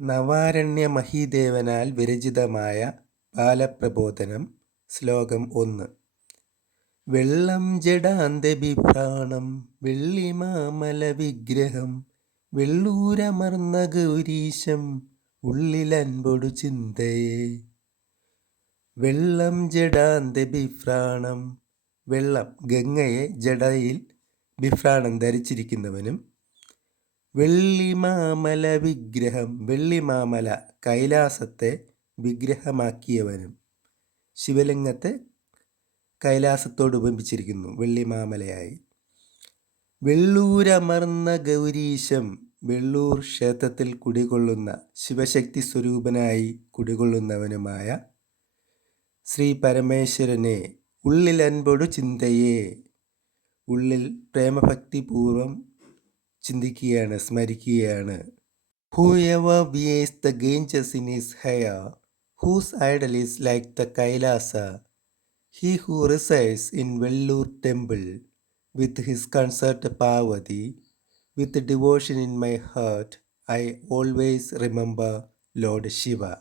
നവാരണ്യമഹീദേവനാൽ വിരചിതമായ ബാലപ്രബോധനം. ശ്ലോകം 1. വെള്ളം ജഡാന്തബിഭ്രാണം വെള്ളിമാമലവിഗ്രഹം വെള്ളൂരമർന്ന ഗൗരീശം ഉള്ളിലൻപൊടു ചിന്തയേ. വെള്ളം ജഡാന്തബിഭ്രാണം, വെള്ളം ഗംഗയെ ജടയിൽ ബിഭ്രാണം ധരിച്ചിരിക്കുന്നവനും, വെള്ളിമാമല വിഗ്രഹം, വെള്ളിമാമല കൈലാസത്തെ വിഗ്രഹമാക്കിയവനും. ശിവലിംഗത്തെ കൈലാസത്തോട് ഉപമിച്ചിരിക്കുന്നു വെള്ളിമാമലയായി. വെള്ളൂരമർന്ന ഗൗരീശം, വെള്ളൂർ ക്ഷേത്രത്തിൽ കുടികൊള്ളുന്ന ശിവശക്തി സ്വരൂപനായി കുടികൊള്ളുന്നവനുമായ ശ്രീ പരമേശ്വരനെ ഉള്ളിൽ അൻപൊടു ചിന്തയെ, ഉള്ളിൽ പ്രേമഭക്തിപൂർവം ചിന്തിക്കുകയാണ്, സ്മരിക്കുകയാണ്. Whoever wears the Ganges in his hair, whose idol is like the Kailasa, he who resides in Vellur temple with his consort Parvati, with devotion in my heart, I always remember Lord Shiva.